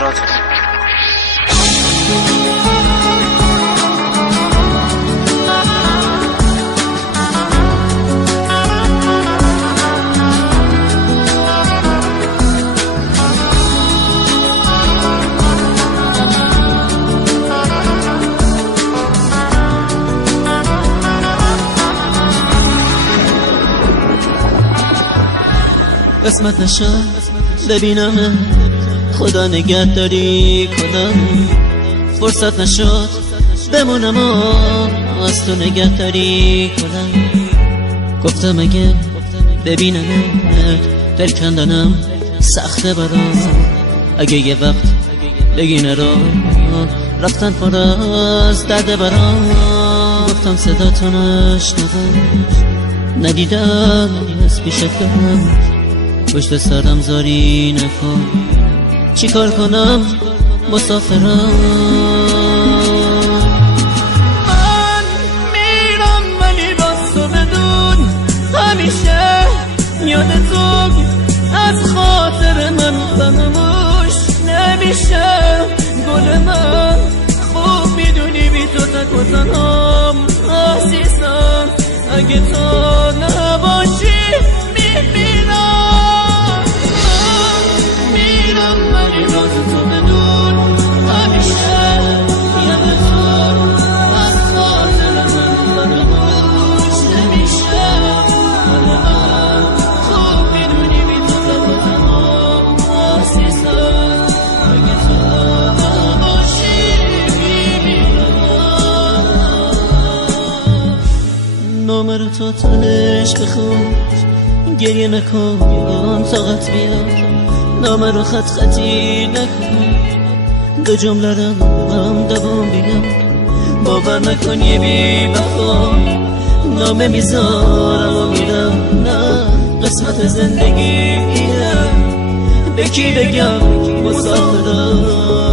راد قسمت نشد ببینم خدا نگهداری کنم، فرصت نشد بمونم و از تو نگهداری کنم. گفتم اگه ببینم دل کندنم سخته برام، اگه یه وقت بگی نرو رفتن پر از درد برام. گفتم صدا تو نشنوم ندیدم از پیشت برم، پشت سرم زاری نکن چی کار کنم مسافرم. من میرم ولی باز تو بدون همیشه یاد تو از خاطر من فراموش نمیشه. گل من خوب میدونی بی تو تک و تنهام عزیزم، اگه تو نباشی میمیرم. نامه رو تو تنش بخون گریه نکن طاقت بیار، نامه رو خط خطی نکن دو جمله رو هم دوام بگم. باور نکن یه بی وفا نامه میذارم و میرم، نه قسمت زندگی اینه به کی بگم مسافرم.